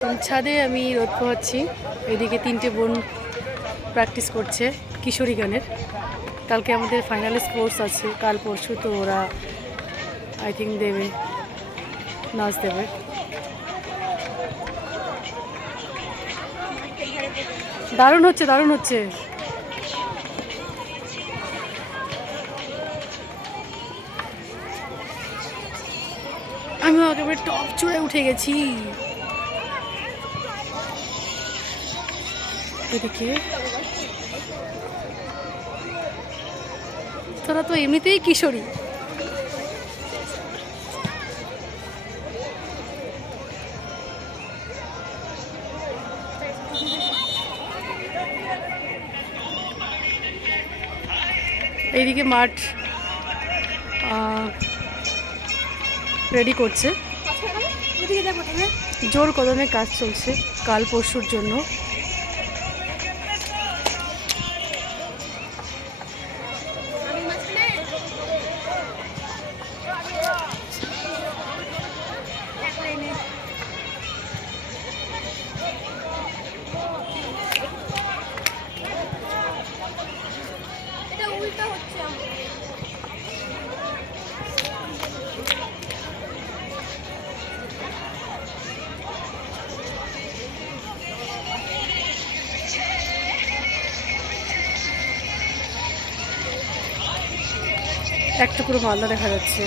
ছাদে আমি রোদ পোহাচ্ছি। এদিকে 3টে বোন প্র্যাকটিস করছে কিশোরী গানের। কালকে আমাদের ফাইনাল স্পোর্টস আছে, কাল পরশু, তো ওরা আই থিঙ্ক দেবে, নাচ দেবে। দারুণ হচ্ছে, দারুণ হচ্ছে। আমি একেবারে টপ চূড়ায় উঠে গেছি। এদিকে তোরা তো এমনিতেই কিশোরী। এইদিকে মাঠ রেডি করছে, জোর কদমে কাজ চলছে কাল পরশুর জন্য। এক টুকরো মালদা দেখা যাচ্ছে।